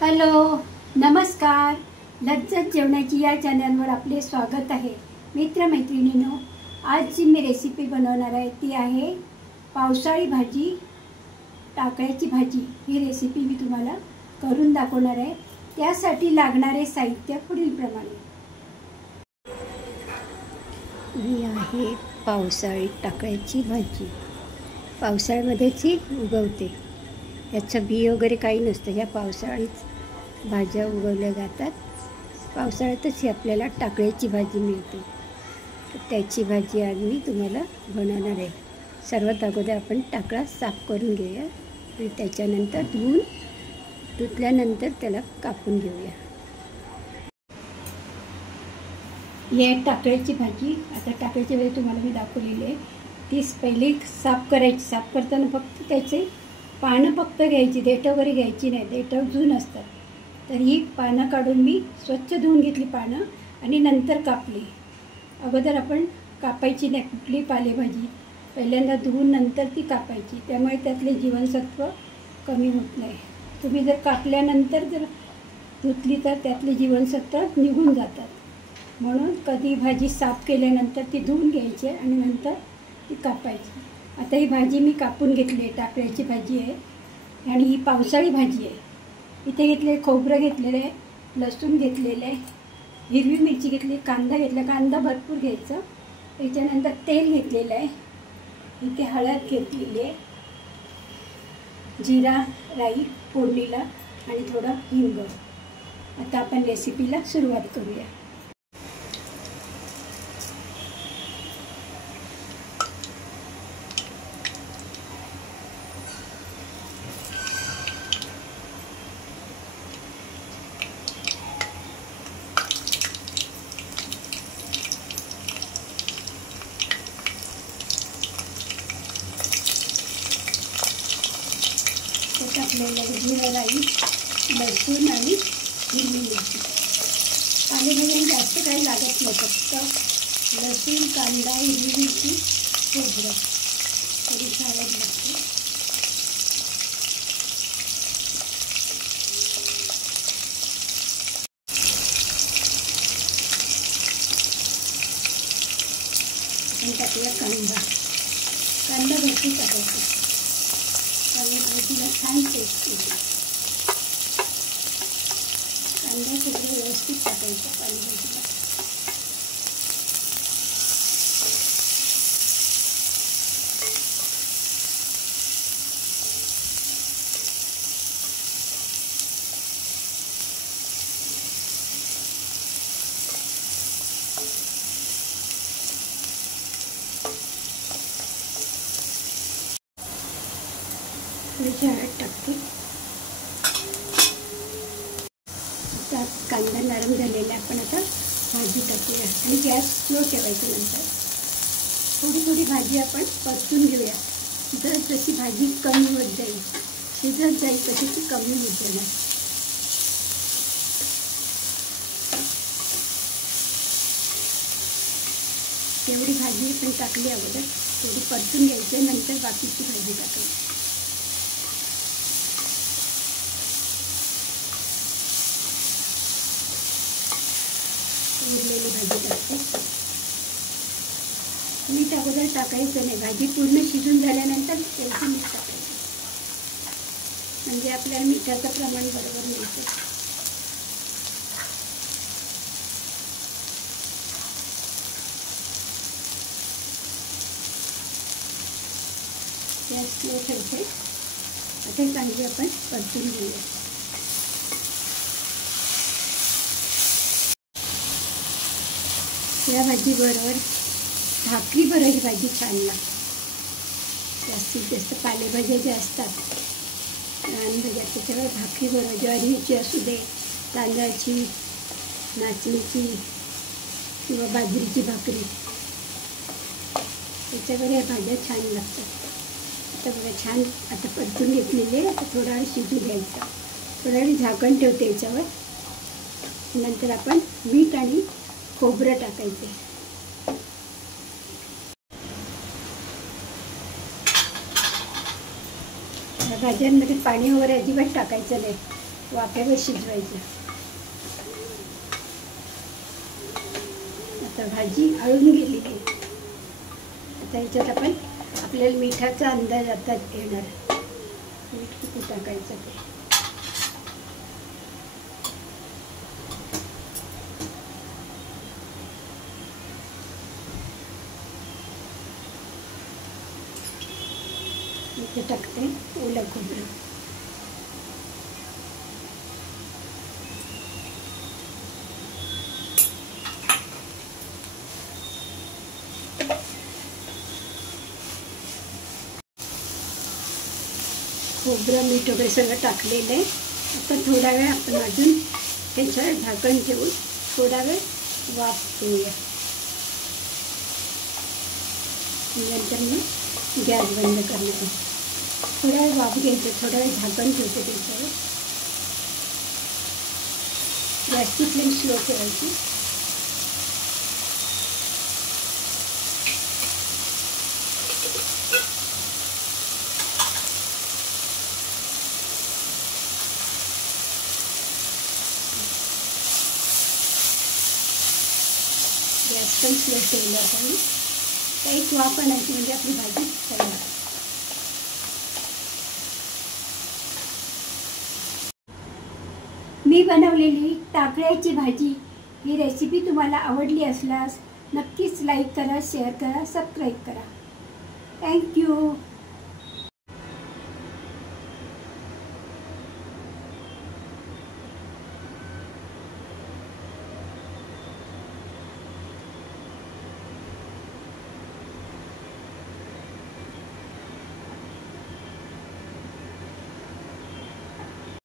Hello, नमस्कार. लज्जत जेवणाची या चॅनलवर आपले स्वागत आहे. मित्रमैत्रिणींनो, आज जी मी रेसिपी बनवणार आहे ती आहे पावसाळी भाजी, टाकळ्याची भाजी. ही रेसिपी मी तुम्हाला करून दाखवणार आहे. त्यासाठी लागणारे साहित्य पुढीलप्रमाणे. ही आहे पावसाळी टाकळ्याची भाजी. पावसाळ्यामध्येच ही उगवते. याचं बी वगैरे काही नसतं. ह्या पावसाळीच भाज्या उगवल्या जातात. पावसाळ्यातच ही आपल्याला टाकळ्याची भाजी मिळते. तर त्याची भाजी आज मी तुम्हाला बनवणार आहे. सर्वात अगोदर आपण टाकळा साफ करून घेऊया आणि त्याच्यानंतर धुतल्यानंतर त्याला कापून घेऊया. ही टाकळ्याची भाजी. आता टाकळ्याची भाजी तुम्हाला मी दाखवलेली आहे. ती पहिले साफ करायची. साफ करताना फक्त त्याचे पानं फक्त घ्यायची, देठ वगैरे घ्यायची नाही. देठ जून असतात. तर ही पानं काढून मी स्वच्छ धुवून घेतली पानं आणि नंतर कापली. अगोदर आपण कापायची नाही कुठली पालेभाजी. पहिल्यांदा धुवून नंतर ती कापायची. त्यामुळे त्यातले जीवनसत्व कमी होत नाही. तुम्ही जर कापल्यानंतर जर धुतली तर त्यातले जीवनसत्व निघून जातात. म्हणून कधी भाजी साफ केल्यानंतर ती धुवून घ्यायची आणि नंतर ती कापायची. आता ही भाजी मी कापून घेतली आहे. टाकळ्याची भाजी आहे आणि ही पावसाळी भाजी आहे. इथे घेतले खोबरं घेतलेलं आहे, लसूण घेतलेलं आहे, हिरवी मिरची घेतली, कांदा घेतला. कांदा भरपूर घ्यायचा. त्याच्यानंतर तेल घेतलेलं आहे. इथे हळद घेतलेली आहे, जिरा राई फोडणीला आणि थोडा हिंग. आता आपण रेसिपीला सुरुवात करूया. आपल्याला जिरा राई, लसूण आणि हिरवी मिरची. पालेभाजी जास्त काही लागत नाही. फक्त लसूण, कांदा, हिरवी मिरची, खोबरं तरी हळद लागते. आपण टाकूया कांदा. कांदा भरपूर टाकायचा. आणि भाजीला छान टेस्ट येते. कांदा खोबरं व्यवस्थित टाकायचं पालेभाजीला. हळद टाकते. त्यात कांदा नरम झालेला आपण आता भाजी टाकूया आणि गॅस स्लो ठेवायचं. नंतर थोडी थोडी भाजी आपण परतून घेऊया. जर जशी भाजी कमी होत जाईल, शिजत जाईल तशी ती कमी होत जाणार. तेवढी भाजी आपण टाकली अगोदर थोडी परतून घ्यायची, नंतर बाकीची भाजी टाकायची. उरलेली भाजी टाकते. मीठ अगोदर टाकायचं नाही. भाजी पूर्ण शिजून झाल्यानंतर त्याची मीठ टाकायचं, म्हणजे आपल्याला मिठाचं प्रमाण बरोबर मिळतं. गॅस स्लो ठेवते. आता चांगली आपण परतून घेऊया. या भाजीबरोबर भाकरीबरोबर ही भाजी छान लागते. जास्तीत जास्त पालेभाज्या ज्या असतात रानभाज्या त्याच्यावर भाकरीबरोबर ज्वारीची असू दे, तांदळाची, नाचणीची किंवा बाजरीची भाकरी, त्याच्यावर या भाज्या छान लागतात. आता बघा छान आता परतून घेतलेली आहे. आता थोडा वेळ शिजू द्यायचा. थोडा वेळ झाकण ठेवते याच्यावर. नंतर आपण मीठ आणि खोबरं टाकायचे. भाज्यांमध्ये पाणी वगैरे अजिबात टाकायचं नाही. वाफेवर शिजवायचं. आता भाजी आळून गेलेली आहे. आता ह्याच्यात आपण आपल्याला मिठाचा अंदाज आता येणार. मीठ किती टाकायचं ते. इथे टाकते ओलं खोबरं. खोबरं मीठ वगैरे सगळं टाकलेलं आहे. आता थोडा वेळ आपण अजून त्याच्यावर झाकण ठेवून थोडा वेळ वाफ घेऊया. नंतर मग गॅस बंद करणार. थोडा वेळ वाफ घ्यायचं, थोडा वेळ झाकण ठेवते त्याच्यावर. गॅसची फ्लेम स्लो ठेवायची. गॅस पण स्लो ठेवला आपण. एक वाफ आणायची म्हणजे आपली भाजी तयार. मी बनवलेली टाकळ्याची भाजी ही रेसिपी तुम्हाला आवडली असल्यास नक्कीच लाईक करा, शेअर करा, सबस्क्राईब करा. थँक्यू.